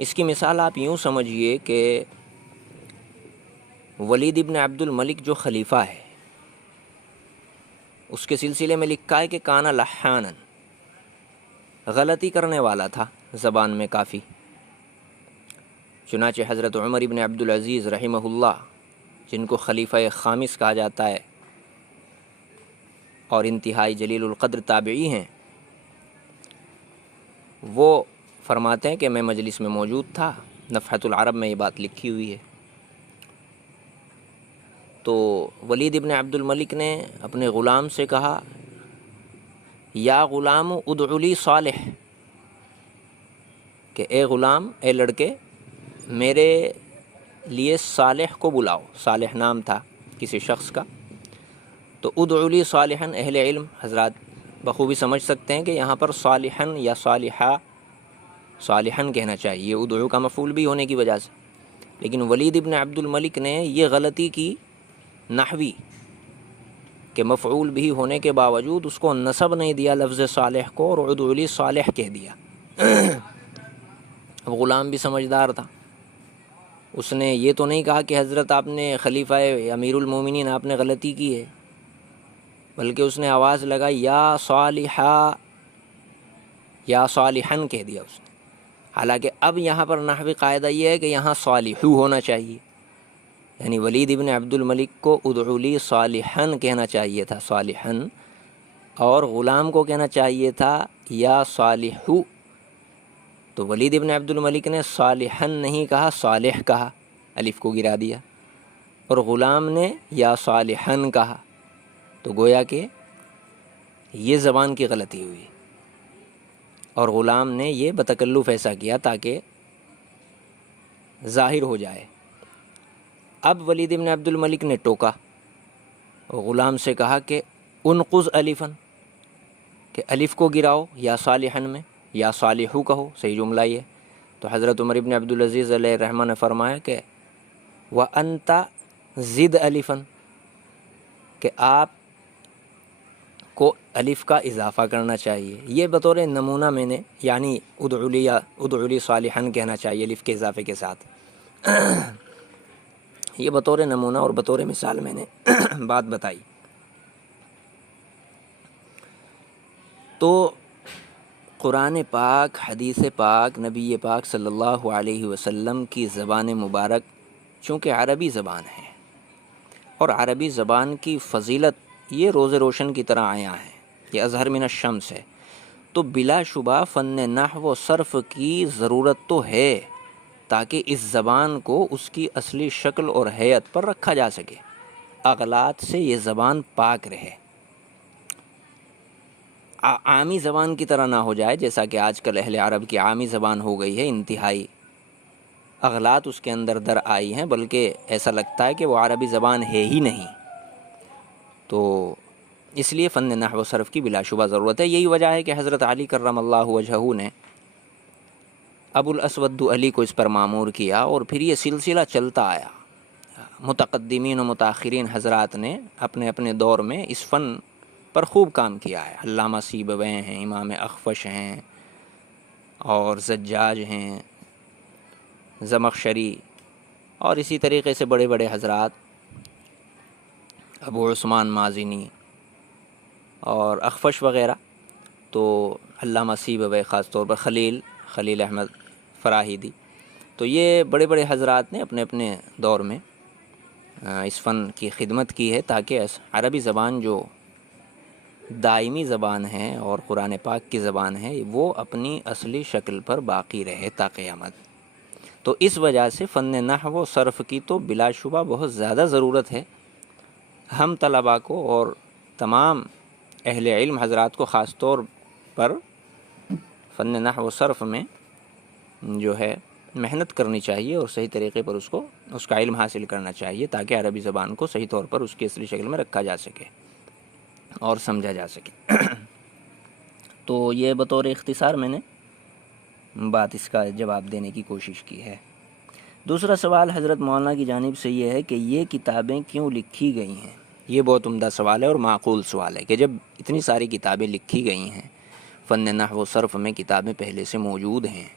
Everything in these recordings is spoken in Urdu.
اس کی مثال آپ یوں سمجھیے کہ ولید ابن عبد الملک جو خلیفہ ہے، اس کے سلسلے میں لکھا ہے کہ کانا لحانا، غلطی کرنے والا تھا زبان میں کافی۔ چنانچہ حضرت عمر ابن عبد العزیز رحمہ اللہ، جن کو خلیفہ خامس کہا جاتا ہے اور انتہائی جلیل القدر تابعی ہیں، وہ فرماتے ہیں کہ میں مجلس میں موجود تھا، نفحۃ العرب میں یہ بات لکھی ہوئی ہے۔ تو ولید ابن عبد الملک نے اپنے غلام سے کہا، یا غلام ادع لی صالح، کہ اے غلام، اے لڑکے، میرے لیے صالح کو بلاؤ۔ صالح نام تھا کسی شخص کا۔ تو ادع لی صالحا، اہل علم حضرات بخوبی سمجھ سکتے ہیں کہ یہاں پر صالحا یا صالحہ، صالحا کہنا چاہیے ادعو کا مفعول بھی ہونے کی وجہ سے، لیکن ولید ابن عبد الملک نے یہ غلطی کی نحوی کہ مفعول بھی ہونے کے باوجود اس کو نصب نہیں دیا لفظ صالح کو، اور ادع لی صالح کہہ دیا۔ اب غلام بھی سمجھدار تھا، اس نے یہ تو نہیں کہا کہ حضرت آپ نے خلیفہ امیر المومنین آپ نے غلطی کی ہے، بلکہ اس نے آواز لگائی یا صالحہ، یا صالحن کہہ دیا اس نے۔ حالانکہ اب یہاں پر نحوی قاعدہ یہ ہے کہ یہاں صالحو ہونا چاہیے، یعنی ولید ابن عبد الملک کو ادعو لی صالحن کہنا چاہیے تھا، صالحن، اور غلام کو کہنا چاہیے تھا یا صالحو۔ تو ولید ابن عبد الملک نے صالحن نہیں کہا، صالح کہا، الف کو گرا دیا، اور غلام نے یا صالحن کہا۔ تو گویا کہ یہ زبان کی غلطی ہوئی، اور غلام نے یہ بتکلف ایسا کیا تاکہ ظاہر ہو جائے۔ اب ولید ابن عبد الملک نے ٹوکا، غلام سے کہا کہ انقض الفن، کہ الف کو گراؤ یا صالحن میں، یا صالحو کہو، صحیح جملہ یہ۔ تو حضرت عمر ابن عبد العزیز علیہ الرحمہ نے فرمایا کہ وَأَنْتَ زِدْ الفن، کہ آپ کو الف کا اضافہ کرنا چاہیے۔ یہ بطور نمونہ میں نے، یعنی ادعو لی صالحن کہنا چاہیے الف کے اضافے کے ساتھ، یہ بطور نمونہ اور بطور مثال میں نے بات بتائی۔ تو قرآن پاک، حدیث پاک، نبی پاک صلی اللہ علیہ وسلم کی زبان مبارک چونکہ عربی زبان ہے، اور عربی زبان کی فضیلت یہ روز روشن کی طرح عیاں ہے، یہ اظہر من الشمس ہے، تو بلا شبہ فن نحو و صرف کی ضرورت تو ہے تاکہ اس زبان کو اس کی اصلی شکل اور حیت پر رکھا جا سکے، اغلاط سے یہ زبان پاک رہے، عامی زبان کی طرح نہ ہو جائے جیسا کہ آج کل اہل عرب کی عامی زبان ہو گئی ہے، انتہائی اغلاط اس کے اندر در آئی ہیں، بلکہ ایسا لگتا ہے کہ وہ عربی زبان ہے ہی نہیں۔ تو اس لیے فن نحو و صرف کی بلا شبہ ضرورت ہے۔ یہی وجہ ہے کہ حضرت علی کرم اللہ وجہہ نے ابو الاسود علی کو اس پر مامور کیا، اور پھر یہ سلسلہ چلتا آیا۔ متقدمین و متاخرین حضرات نے اپنے اپنے دور میں اس فن پر خوب کام کیا ہے۔ علامہ سیبویہ ہیں، امام اخفش ہیں، اور زجاج ہیں، زمخشری، اور اسی طریقے سے بڑے بڑے حضرات، ابو عثمان مازنی اور اخفش وغیرہ۔ تو علامہ سیبویہ خاص طور پر خلیل احمد فراہیدی، تو یہ بڑے بڑے حضرات نے اپنے اپنے دور میں اس فن کی خدمت کی ہے تاکہ عربی زبان جو دائمی زبان ہے اور قرآن پاک کی زبان ہے وہ اپنی اصلی شکل پر باقی رہے تا قیامت۔ تو اس وجہ سے فن نحو و صرف کی تو بلا شبہ بہت زیادہ ضرورت ہے ہم طلباء کو اور تمام اہل علم حضرات کو، خاص طور پر فن نحو و صرف میں جو ہے محنت کرنی چاہیے اور صحیح طریقے پر اس کا علم حاصل کرنا چاہیے تاکہ عربی زبان کو صحیح طور پر اس کی اصلی شکل میں رکھا جا سکے اور سمجھا جا سکے۔ تو یہ بطور اختصار میں نے بات اس کا جواب دینے کی کوشش کی ہے۔ دوسرا سوال حضرت مولانا کی جانب سے یہ ہے کہ یہ کتابیں کیوں لکھی گئی ہیں؟ یہ بہت عمدہ سوال ہے اور معقول سوال ہے کہ جب اتنی ساری کتابیں لکھی گئی ہیں، فن نحو و صرف میں کتابیں پہلے سے موجود ہیں،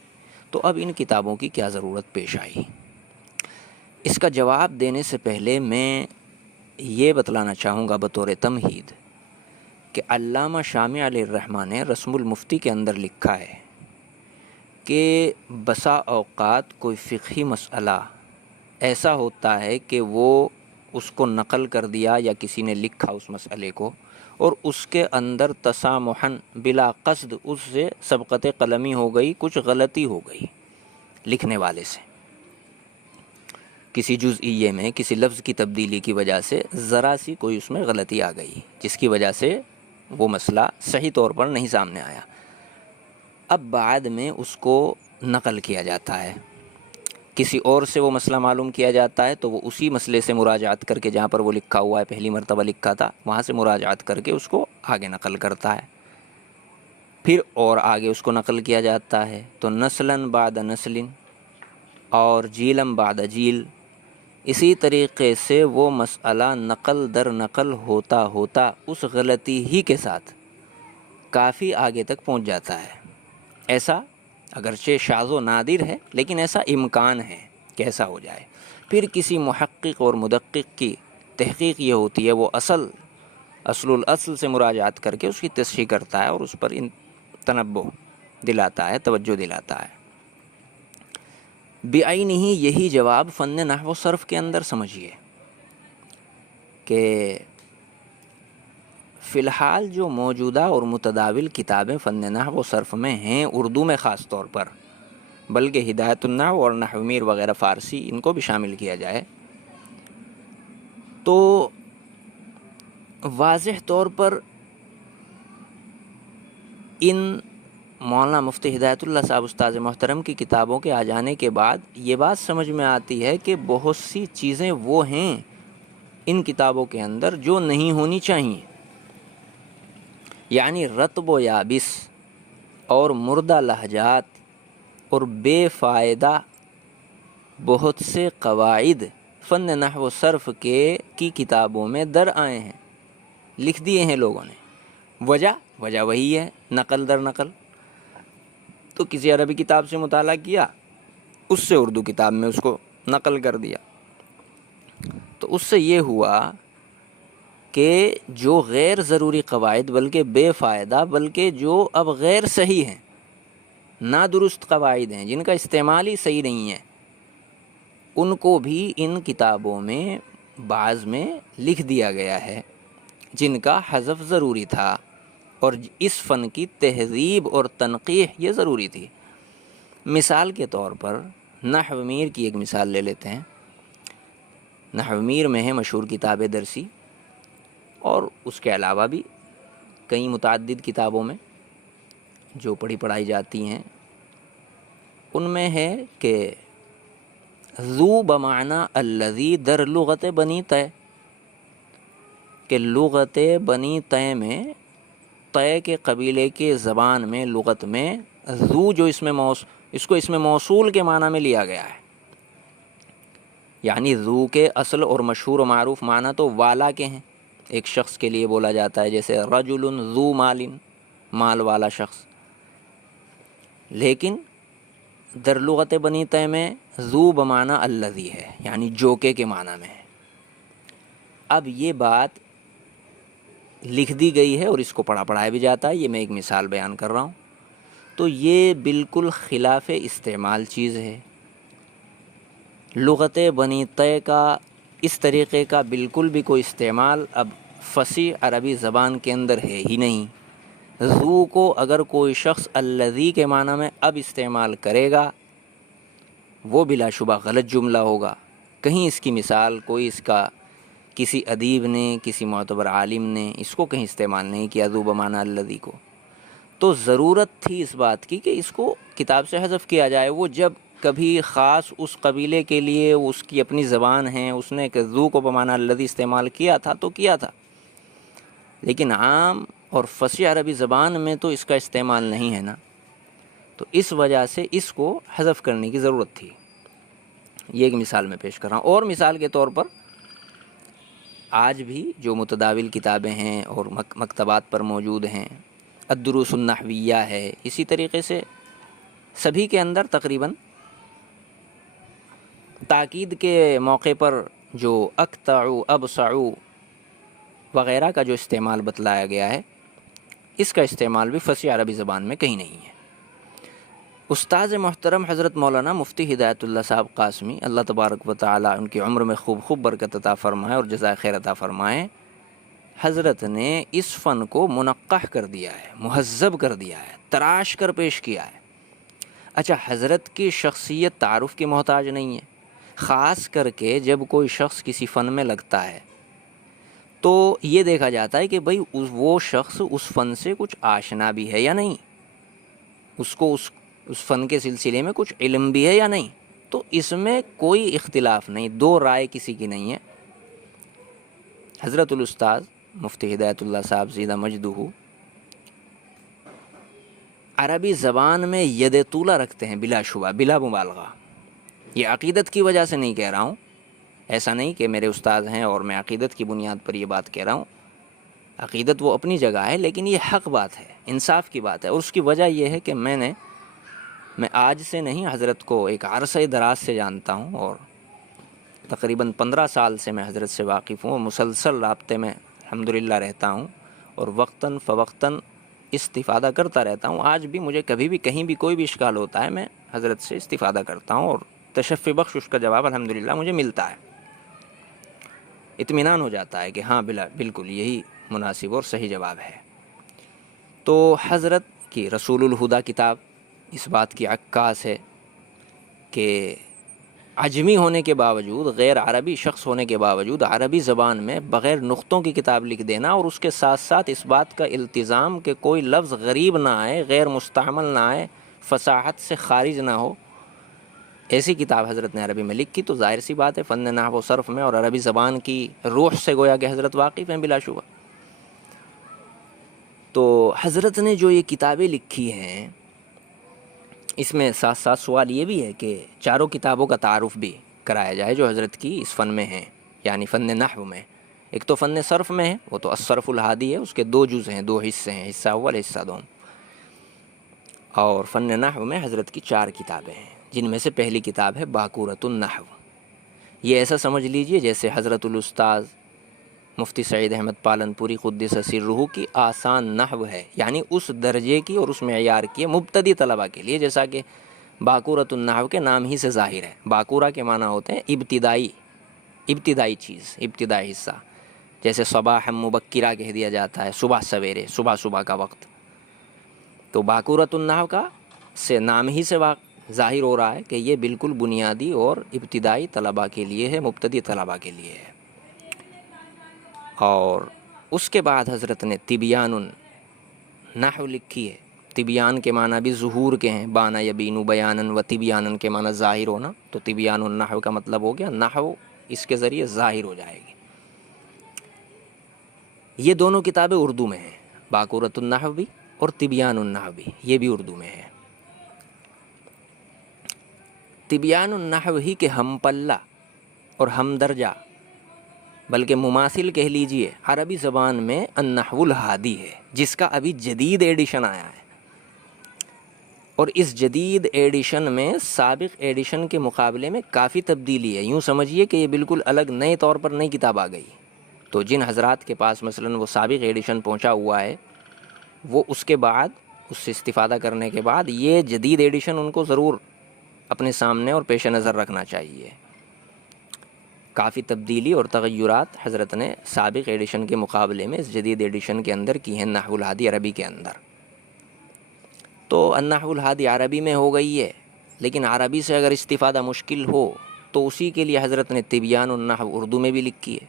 تو اب ان کتابوں کی کیا ضرورت پیش آئی؟ اس کا جواب دینے سے پہلے میں یہ بتلانا چاہوں گا بطور تمہید کہ علامہ شامع علیہ الرحمٰن نے رسم المفتی کے اندر لکھا ہے کہ بسا اوقات کوئی فقہی مسئلہ ایسا ہوتا ہے کہ وہ اس کو نقل کر دیا یا کسی نے لکھا اس مسئلے کو، اور اس کے اندر تسامحاً بلا قصد اس سے سبقت قلمی ہو گئی، کچھ غلطی ہو گئی لکھنے والے سے، کسی جزئیے میں کسی لفظ کی تبدیلی کی وجہ سے ذرا سی کوئی اس میں غلطی آ گئی، جس کی وجہ سے وہ مسئلہ صحیح طور پر نہیں سامنے آیا۔ اب بعد میں اس کو نقل کیا جاتا ہے، کسی اور سے وہ مسئلہ معلوم کیا جاتا ہے، تو وہ اسی مسئلے سے مراجعات کر کے جہاں پر وہ لکھا ہوا ہے، پہلی مرتبہ لکھا تھا، وہاں سے مراجعات کر کے اس کو آگے نقل کرتا ہے، پھر اور آگے اس کو نقل کیا جاتا ہے۔ تو نسلاً بعد نسل اور جیلم بعد جیل، اسی طریقے سے وہ مسئلہ نقل در نقل ہوتا ہوتا اس غلطی ہی کے ساتھ کافی آگے تک پہنچ جاتا ہے۔ ایسا اگرچہ شاذ و نادر ہے، لیکن ایسا امکان ہے کہ ایسا ہو جائے۔ پھر کسی محقق اور مدقق کی تحقیق یہ ہوتی ہے، وہ اصل الاصل سے مراجعات کر کے اس کی تصحیح کرتا ہے اور اس پر تنبہ دلاتا ہے، توجہ دلاتا ہے۔ بعینہ یہی جواب فن نحو و صرف کے اندر سمجھیے کہ فی الحال جو موجودہ اور متداول کتابیں فن نحو و صرف میں ہیں، اردو میں خاص طور پر، بلکہ ہدایت النحو اور نحو میر وغیرہ فارسی، ان کو بھی شامل کیا جائے تو واضح طور پر ان مولانا مفتی ہدایت اللہ صاحب استاذ محترم کی کتابوں کے آ جانے کے بعد یہ بات سمجھ میں آتی ہے کہ بہت سی چیزیں وہ ہیں ان کتابوں کے اندر جو نہیں ہونی چاہیے، یعنی رطب و یابس اور مردہ لہجات اور بے فائدہ بہت سے قواعد فن نحو و صرف کی کتابوں میں در آئے ہیں، لکھ دیے ہیں لوگوں نے۔ وجہ وہی ہے، نقل در نقل۔ تو کسی عربی کتاب سے مطالعہ کیا، اس سے اردو کتاب میں اس کو نقل کر دیا، تو اس سے یہ ہوا کہ جو غیر ضروری قواعد، بلکہ بے فائدہ، بلکہ جو اب غیر صحیح ہیں، نادرست قواعد ہیں، جن کا استعمال ہی صحیح نہیں ہے، ان کو بھی ان کتابوں میں بعض میں لکھ دیا گیا ہے، جن کا حذف ضروری تھا، اور اس فن کی تہذیب اور تنقیح یہ ضروری تھی۔ مثال کے طور پر نحو میر کی ایک مثال لے لیتے ہیں۔ نحو میر میں ہے مشہور کتاب درسی، اور اس کے علاوہ بھی کئی متعدد کتابوں میں جو پڑھائی جاتی ہیں، ان میں ہے کہ ذو بمعنی الذی در لغت بنی طے، کہ لغت بنی طے میں، طے کے قبیلے کے زبان میں، لغت میں ذو جو اس کو اسم موصول کے معنی میں لیا گیا ہے، یعنی ذو کے اصل اور مشہور و معروف معنی تو والا کے ہیں، ایک شخص کے لیے بولا جاتا ہے، جیسے رجل ذو مال، مال والا شخص، لیکن در لغت بنی طے میں ذو بمعنی الذی ہے، یعنی جوکے کے معنی میں ہے۔ اب یہ بات لکھ دی گئی ہے اور اس کو پڑھایا بھی جاتا ہے، یہ میں ایک مثال بیان کر رہا ہوں، تو یہ بالکل خلاف استعمال چیز ہے۔ لغت بنی طے کا اس طریقے کا بالکل بھی کوئی استعمال اب فصیح عربی زبان کے اندر ہے ہی نہیں۔ ذو کو اگر کوئی شخص الذی کے معنی میں اب استعمال کرے گا، وہ بلا شبہ غلط جملہ ہوگا۔ کہیں اس کی مثال کوئی اس کا کسی ادیب نے، کسی معتبر عالم نے اس کو کہیں استعمال نہیں کیا، ذو بمعنی الذی کو۔ تو ضرورت تھی اس بات کی کہ اس کو کتاب سے حذف کیا جائے۔ وہ جب کبھی خاص اس قبیلے کے لیے اس کی اپنی زبان ہے، اس نے کہ ذو کو بمعنی الذی استعمال کیا تھا تو کیا تھا، لیکن عام اور فصیح عربی زبان میں تو اس کا استعمال نہیں ہے نا، تو اس وجہ سے اس کو حذف کرنے کی ضرورت تھی۔ یہ ایک مثال میں پیش کر رہا ہوں۔ اور مثال کے طور پر آج بھی جو متداول کتابیں ہیں اور مکتبات پر موجود ہیں، الدروس النحویہ ہے، اسی طریقے سے سبھی کے اندر تقریباً تاکید کے موقع پر جو اقطعوا ابصعوا وغیرہ کا جو استعمال بتلایا گیا ہے، اس کا استعمال بھی فصیح عربی زبان میں کہیں نہیں ہے۔ استاذ محترم حضرت مولانا مفتی ہدایت اللہ صاحب قاسمی، اللہ تبارک و تعالیٰ ان کی عمر میں خوب برکت عطا فرمائے اور جزائے خیر عطا فرمائے، حضرت نے اس فن کو منقح کر دیا ہے، مہذب کر دیا ہے، تراش کر پیش کیا ہے۔ اچھا، حضرت کی شخصیت تعارف کی محتاج نہیں ہے، خاص کر کے جب کوئی شخص کسی فن میں لگتا ہے تو یہ دیکھا جاتا ہے کہ بھئی وہ شخص اس فن سے کچھ آشنا بھی ہے یا نہیں، اس کو اس فن کے سلسلے میں کچھ علم بھی ہے یا نہیں۔ تو اس میں کوئی اختلاف نہیں، دو رائے کسی کی نہیں ہے۔ حضرت الاستاذ مفتی ہدایت اللہ صاحب زیدہ مجدہ عربی زبان میں ید طولہ رکھتے ہیں، بلا شبہ، بلا مبالغہ۔ یہ عقیدت کی وجہ سے نہیں کہہ رہا ہوں، ایسا نہیں کہ میرے استاد ہیں اور میں عقیدت کی بنیاد پر یہ بات کہہ رہا ہوں۔ عقیدت وہ اپنی جگہ ہے، لیکن یہ حق بات ہے، انصاف کی بات ہے، اور اس کی وجہ یہ ہے کہ میں آج سے نہیں، حضرت کو ایک عرصہ دراز سے جانتا ہوں، اور تقریباً 15 سال سے میں حضرت سے واقف ہوں، اور مسلسل رابطے میں الحمدللہ رہتا ہوں، اور وقتاً فوقتاً استفادہ کرتا رہتا ہوں۔ آج بھی مجھے کبھی بھی کہیں بھی کوئی بھی اشکال ہوتا ہے، میں حضرت سے استفادہ کرتا ہوں، اور تشفی بخش اس کا جواب الحمدللہ مجھے ملتا ہے۔ اطمینان ہو جاتا ہے کہ ہاں بالکل یہی مناسب اور صحیح جواب ہے۔ تو حضرت کی رسول الہدا کتاب اس بات کی عکاس ہے کہ عجمی ہونے کے باوجود، غیر عربی شخص ہونے کے باوجود، عربی زبان میں بغیر نقطوں کی کتاب لکھ دینا، اور اس کے ساتھ ساتھ اس بات کا التزام کہ کوئی لفظ غریب نہ آئے، غیر مستعمل نہ آئے، فصاحت سے خارج نہ ہو، ایسی کتاب حضرت نے عربی میں لکھی۔ تو ظاہر سی بات ہے فن نحو و صرف میں اور عربی زبان کی روح سے گویا کہ حضرت واقف ہیں بلا شبہ۔ تو حضرت نے جو یہ کتابیں لکھی ہیں، اس میں ساتھ ساتھ سوال یہ بھی ہے کہ چاروں کتابوں کا تعارف بھی کرایا جائے جو حضرت کی اس فن میں ہیں، یعنی فن نحو میں۔ ایک تو فن صرف میں ہے، وہ تو الصرف الہادی ہے، اس کے 2 جز ہیں، 2 حصے ہیں، حصہ اول، حصہ دوم۔ اور فن نحو میں حضرت کی 4 کتابیں ہیں، جن میں سے پہلی کتاب ہے باقورۃ النحو۔ یہ ایسا سمجھ لیجئے جیسے حضرت الاستاذ مفتی سعید احمد پالنپوری قدس سرہ کی آسان نحو ہے، یعنی اس درجے کی اور اس معیار کی مبتدی طلبہ کے لیے، جیسا کہ باقورۃ النحو کے نام ہی سے ظاہر ہے۔ باقورہ کے معنی ہوتے ہیں ابتدائی چیز، ابتدائی حصہ، جیسے صباح مبکرہ کہہ دیا جاتا ہے، صبح سویرے، صبح کا وقت۔ تو باقورۃ النحو کا سے نام ہی سے ظاہر ہو رہا ہے کہ یہ بالکل بنیادی اور ابتدائی طلبہ کے لیے ہے، مبتدی طلبہ کے لیے ہے۔ اور اس کے بعد حضرت نے تبیان النحو لکھی ہے۔ تبیان کے معنی بھی ظہور کے ہیں، بانا یبین بیانن و تبیانن کے معنی ظاہر ہونا، تو تبیان النحو کا مطلب ہو گیا نحو اس کے ذریعے ظاہر ہو جائے گی۔ یہ دونوں کتابیں اردو میں ہیں، باقورۃ النحو بھی اور تبیان النحو بھی، یہ بھی اردو میں ہے۔ تبیان النحو ہی کے ہم پلہ اور ہم درجہ، بلکہ مماثل کہہ لیجئے، عربی زبان میں النحو الہادی ہے، جس کا ابھی جدید ایڈیشن آیا ہے، اور اس جدید ایڈیشن میں سابق ایڈیشن کے مقابلے میں کافی تبدیلی ہے۔ یوں سمجھیے کہ یہ بالکل الگ نئے طور پر نئی کتاب آ گئی۔ تو جن حضرات کے پاس مثلاً وہ سابق ایڈیشن پہنچا ہوا ہے، وہ اس کے بعد، اس سے استفادہ کرنے کے بعد یہ جدید ایڈیشن ان کو ضرور اپنے سامنے اور پیش نظر رکھنا چاہیے۔ کافی تبدیلی اور تغیرات حضرت نے سابق ایڈیشن کے مقابلے میں اس جدید ایڈیشن کے اندر کی ہیں، نحو الہادی عربی کے اندر۔ تو النحو الہادی عربی میں ہو گئی ہے، لیکن عربی سے اگر استفادہ مشکل ہو تو اسی کے لیے حضرت نے تبیان النحو اردو میں بھی لکھی ہے۔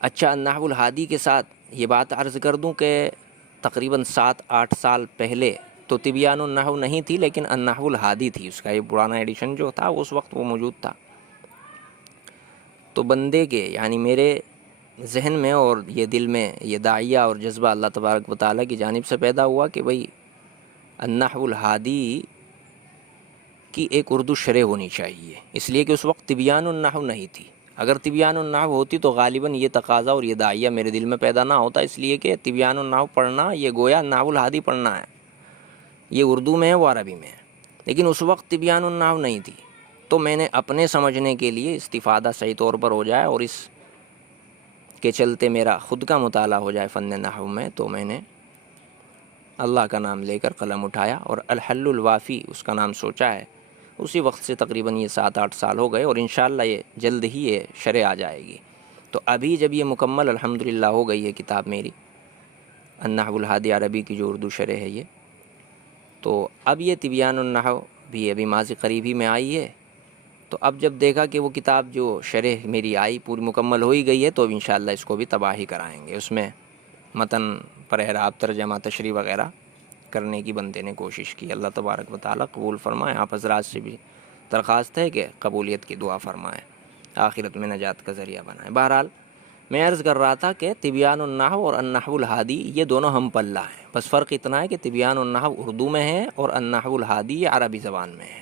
اچھا، النحو الہادی کے ساتھ یہ بات عرض کر دوں کہ تقریباً 7-8 سال پہلے تو تبیان النحو نہیں تھی، لیکن النحو الہادی تھی، اس کا یہ پرانا ایڈیشن جو تھا اس وقت وہ موجود تھا۔ تو بندے کے، یعنی میرے ذہن میں اور یہ دل میں یہ داعیہ اور جذبہ اللہ تبارک و تعالیٰ کی جانب سے پیدا ہوا کہ بھئی النحو الہادی کی ایک اردو شرح ہونی چاہیے، اس لیے کہ اس وقت تبیان النحو نہیں تھی۔ اگر تبیان النحو ہوتی تو غالباً یہ تقاضا اور یہ داعیہ میرے دل میں پیدا نہ ہوتا، اس لیے کہ تبیان النحو پڑھنا یہ گویا نحو الہادی پڑھنا ہے، یہ اردو میں ہے وہ عربی میں ہے۔ لیکن اس وقت طبیان النحو نہیں تھی، تو میں نے اپنے سمجھنے کے لیے استفادہ صحیح طور پر ہو جائے اور اس کے چلتے میرا خود کا مطالعہ ہو جائے فن نحو میں، تو میں نے اللہ کا نام لے کر قلم اٹھایا اور الحل الوافی اس کا نام سوچا ہے۔ اسی وقت سے تقریباً یہ 7-8 سال ہو گئے اور انشاءاللہ یہ جلد ہی یہ شرح آ جائے گی۔ تو ابھی جب یہ مکمل الحمدللہ ہو گئی ہے کتاب میری النحو الہادی عربی کی جو اردو شرح ہے یہ، تو اب یہ طبیان النحو بھی ابھی ماضی قریب ہی میں آئی ہے۔ تو اب جب دیکھا کہ وہ کتاب جو شرح میری آئی پوری مکمل ہو ہی گئی ہے، تو اب انشاءاللہ اس کو بھی تباہی کرائیں گے، اس میں متن پر اعراب ترجمہ تشریح وغیرہ کرنے کی بندے نے کوشش کی۔ اللہ تبارک و تعالیٰ قبول فرمائے۔ آپ حضرات سے بھی درخواست ہے کہ قبولیت کی دعا فرمائے، آخرت میں نجات کا ذریعہ بنائے۔ بہرحال میں عرض کر رہا تھا کہ طبیان النحو اور النحو الہادی یہ دونوں ہم پلہ ہیں، بس فرق اتنا ہے کہ طبیان النحو اردو میں ہے اور النحو الہادی یہ عربی زبان میں ہے۔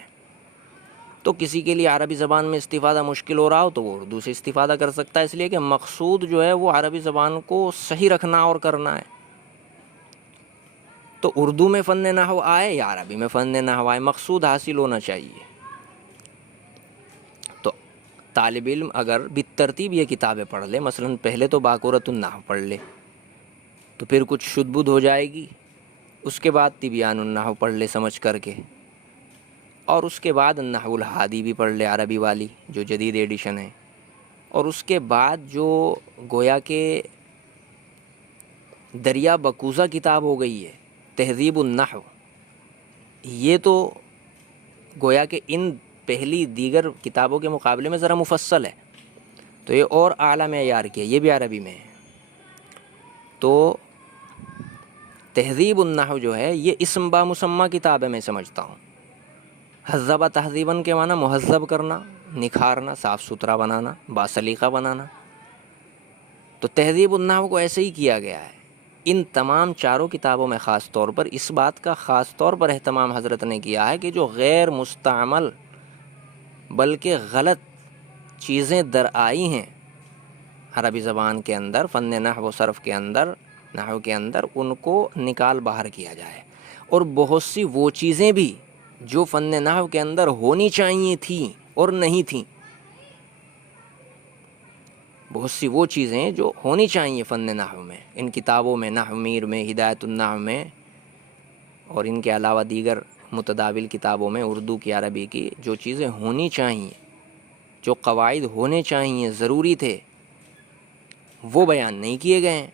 تو کسی کے لیے عربی زبان میں استفادہ مشکل ہو رہا ہو تو وہ اردو سے استفادہ کر سکتا ہے، اس لیے کہ مقصود جو ہے وہ عربی زبان کو صحیح رکھنا اور کرنا ہے۔ تو اردو میں فن نحو آئے یا عربی میں فن نحو آئے، مقصود حاصل ہونا چاہیے۔ تو طالب علم اگر بالترتیب یہ کتابیں پڑھ لے، مثلا پہلے تو باقورۃ النحو پڑھ لے تو پھر کچھ شد بدھ ہو جائے گی، اس کے بعد طبیان النحو پڑھ لے سمجھ کر کے، اور اس کے بعد النحو الہادی بھی پڑھ لے عربی والی جو جدید ایڈیشن ہے، اور اس کے بعد جو گویا کہ دریا بکوزہ کتاب ہو گئی ہے تہذیب النحو، یہ تو گویا کہ ان پہلی دیگر کتابوں کے مقابلے میں ذرا مفصل ہے، تو یہ اور اعلیٰ معیار کی ہے، یہ بھی عربی میں ہے۔ تو تہذیب النحو جو ہے یہ اسم با مسمہ کتاب ہے، میں سمجھتا ہوں۔ ہذب تہذیباً کے معنی مہذب کرنا، نکھارنا، صاف ستھرا بنانا، باسلیقہ بنانا۔ تو تہذیب النحو کو ایسے ہی کیا گیا ہے۔ ان تمام چاروں کتابوں میں خاص طور پر اس بات کا خاص طور پر اہتمام حضرت نے کیا ہے کہ جو غیر مستعمل بلکہ غلط چیزیں در آئی ہیں عربی زبان کے اندر، فن نحو و صرف کے اندر، نحو کے اندر، ان کو نکال باہر کیا جائے، اور بہت سی وہ چیزیں بھی جو فن نحو کے اندر ہونی چاہیے تھیں اور نہیں تھیں، بہت سی وہ چیزیں جو ہونی چاہیے فن نحو میں، ان کتابوں میں، نحو میر میں، ہدایت النحو میں، اور ان کے علاوہ دیگر متداول کتابوں میں اردو کی عربی کی جو چیزیں ہونی چاہیے، جو قواعد ہونے چاہیے، ضروری تھے، وہ بیان نہیں کیے گئے ہیں۔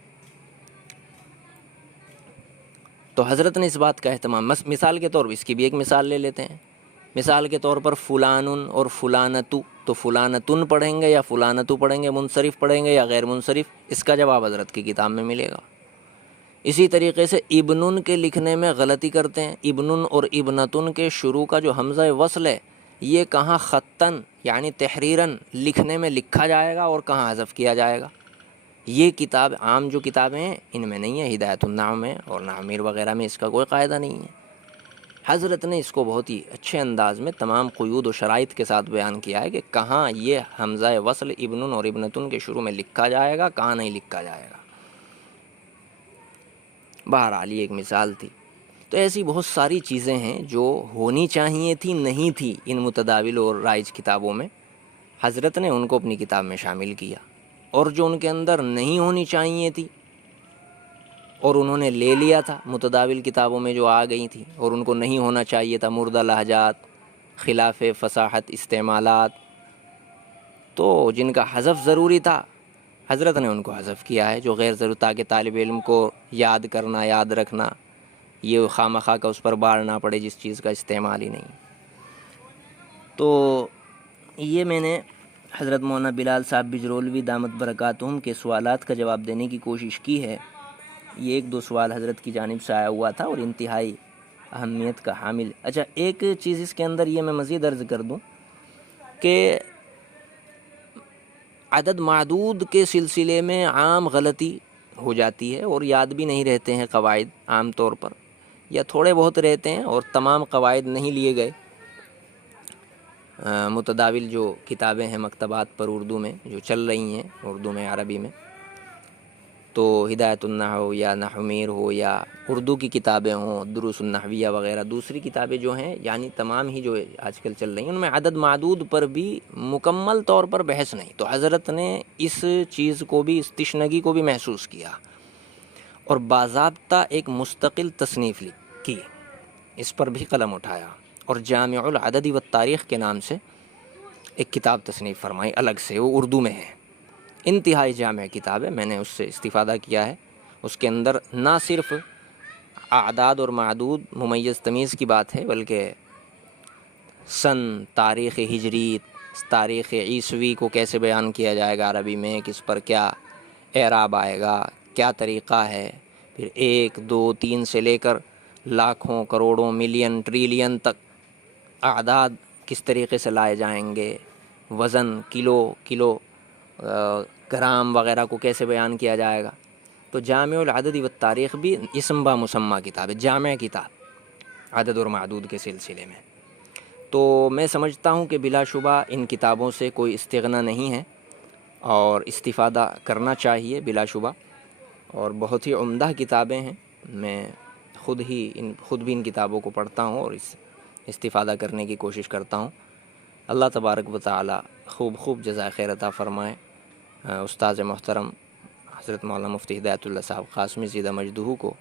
تو حضرت نے اس بات کا اہتمام، مثال کے طور پر اس کی بھی ایک مثال لے لیتے ہیں۔ مثال کے طور پر فلان اور فلانتو، تو فلانتن پڑھیں گے یا فلانتو پڑھیں گے، منصرف پڑھیں گے یا غیر منصرف، اس کا جواب حضرت کی کتاب میں ملے گا۔ اسی طریقے سے ابنن کے لکھنے میں غلطی کرتے ہیں، ابنن اور ابنتن کے شروع کا جو حمزہ وصل ہے یہ کہاں خطن یعنی تحریرن لکھنے میں لکھا جائے گا اور کہاں حذف کیا جائے گا۔ یہ کتاب عام جو کتابیں ہیں ان میں نہیں ہے، ہدایت النحو میں اور نحو میر وغیرہ میں اس کا کوئی قاعدہ نہیں ہے۔ حضرت نے اس کو بہت ہی اچھے انداز میں تمام قیود و شرائط کے ساتھ بیان کیا ہے کہ کہاں یہ حمزہ وصل ابنن اور ابنتن کے شروع میں لکھا جائے گا، کہاں نہیں لکھا جائے گا۔ بہرحال یہ ایک مثال تھی۔ تو ایسی بہت ساری چیزیں ہیں جو ہونی چاہیے تھی، نہیں تھی ان متداول اور رائج کتابوں میں، حضرت نے ان کو اپنی کتاب میں شامل کیا، اور جو ان کے اندر نہیں ہونی چاہیے تھی اور انہوں نے لے لیا تھا متداول کتابوں میں جو آ گئی تھیں اور ان کو نہیں ہونا چاہیے تھا، مردہ لہجات، خلاف فصاحت استعمالات، تو جن کا حذف ضروری تھا حضرت نے ان کو حذف کیا ہے، جو غیر ضروری، تاکہ طالب علم کو یاد کرنا، یاد رکھنا، یہ خواہ کا اس پر بار نہ پڑے جس چیز کا استعمال ہی نہیں۔ تو یہ میں نے حضرت مولانا بلال صاحب بجرولوی دامت برکاتہم کے سوالات کا جواب دینے کی کوشش کی ہے۔ یہ ایک دو سوال حضرت کی جانب سے آیا ہوا تھا اور انتہائی اہمیت کا حامل۔ اچھا، ایک چیز اس کے اندر یہ میں مزید عرض کر دوں کہ عدد معدود کے سلسلے میں عام غلطی ہو جاتی ہے اور یاد بھی نہیں رہتے ہیں قواعد عام طور پر، یا تھوڑے بہت رہتے ہیں اور تمام قواعد نہیں لیے گئے۔ متداول جو کتابیں ہیں مکتبات پر اردو میں جو چل رہی ہیں، اردو میں، عربی میں، تو ہدایت النحو یا نحومیر ہو یا اردو کی کتابیں ہوں، دروس النحویہ وغیرہ، دوسری کتابیں جو ہیں یعنی تمام ہی جو آج کل چل رہی ہیں ان میں عدد معدود پر بھی مکمل طور پر بحث نہیں. تو حضرت نے اس چیز کو بھی، اس تشنگی کو بھی محسوس کیا اور باضابطہ ایک مستقل تصنیف کی، اس پر بھی قلم اٹھایا اور جامع العدد والتاریخ کے نام سے ایک کتاب تصنیف فرمائی الگ سے، وہ اردو میں ہے. انتہائی جامع کتاب ہے، میں نے اس سے استفادہ کیا ہے. اس کے اندر نہ صرف اعداد اور معدود ممیز تمیز کی بات ہے، بلکہ سن، تاریخ ہجری، تاریخ عیسوی کو کیسے بیان کیا جائے گا عربی میں، کس پر کیا اعراب آئے گا، کیا طریقہ ہے، پھر 1، 2، 3 سے لے کر لاکھوں، کروڑوں، ملین، ٹریلین تک اعداد کس طریقے سے لائے جائیں گے، وزن، کلو، گرام وغیرہ کو کیسے بیان کیا جائے گا. تو جامع العدد والتاریخ بھی اسم با مسمى کتاب ہے، جامع کتاب عدد اور معدود کے سلسلے میں. تو میں سمجھتا ہوں کہ بلا شبہ ان کتابوں سے کوئی استغنا نہیں ہے اور استفادہ کرنا چاہیے بلا شبہ، اور بہت ہی عمدہ کتابیں ہیں. میں خود بھی ان کتابوں کو پڑھتا ہوں اور استفادہ کرنے کی کوشش کرتا ہوں. اللہ تبارک و تعالی خوب جزائے خیر عطا فرمائے استاذ محترم حضرت مولانا مفتی ہدایت اللہ صاحب قاسمی زیدہ مجدہ کو،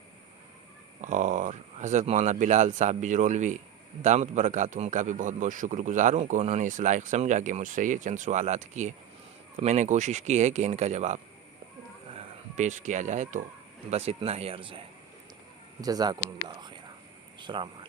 اور حضرت مولانا بلال صاحب بجرولوی دامت برکاتہم کا بھی بہت بہت شکر گزار ہوں کہ انہوں نے اس لائق سمجھا کہ مجھ سے یہ چند سوالات کیے. تو میں نے کوشش کی ہے کہ ان کا جواب پیش کیا جائے. تو بس اتنا ہی عرض ہے. جزاکم اللہ خیر. السلام علیکم.